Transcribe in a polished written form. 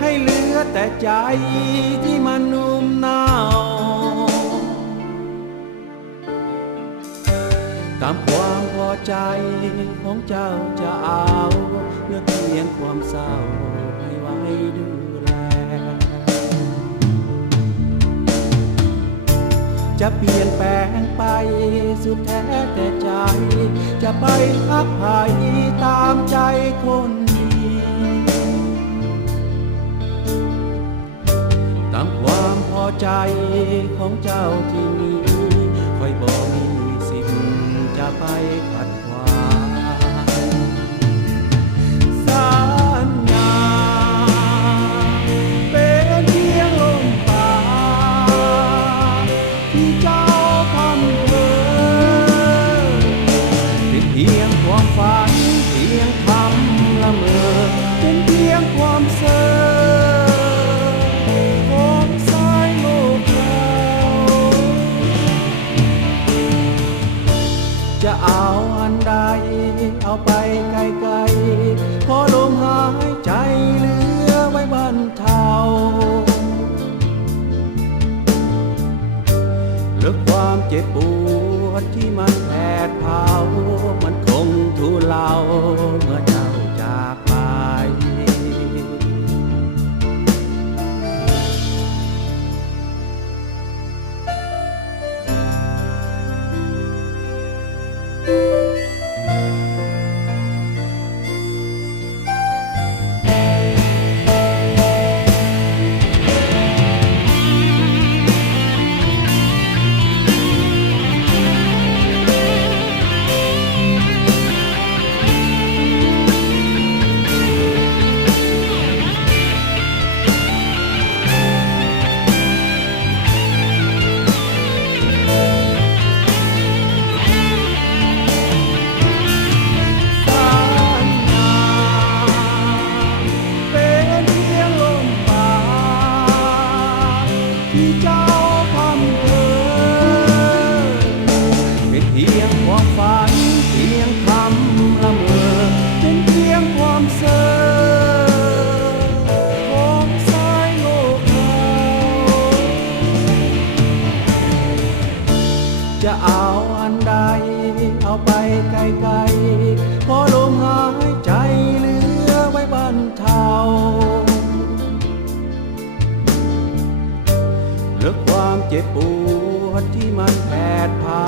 ให้เหลือแต่ใจที่มันนุ่มหนาวตามความพอใจของเจ้าจะเอาเหลือเพียงความเศร้าให้ไว้ดูแลจะเปลี่ยนแปลงไปสุดแท้แต่ใจจะไปพักภัยตามใจคนดีตามความพอใจของเจ้าที่มีค่อยบอกมีสิทธิ์จะไปขัดขวางสัญญาเป็นเพียงลมปากที่เจ้าทำเพ้อเป็นเพียงความฝันเพียงคำละเมอเป็นเพียงความเพ้อจะเอาอันใดเอาไปไกลๆขอลมหายใจเหลือไว้บรรเทาเลิกความเจ็บปวดที่มันแผดเผามันคงทุเลาเมื่อเจ้าจากไปที่เจ้าทำเพ้อเป็นเพียงความฝันเพียงคำละเมอเป็นเพียงความเพ้อของสายโลกเราจะเอาอันใดเอาไปไกลๆขอลมหายใจเหลือไว้บรรเทาเลิกความเจ็บปวดที่มันแผดเผา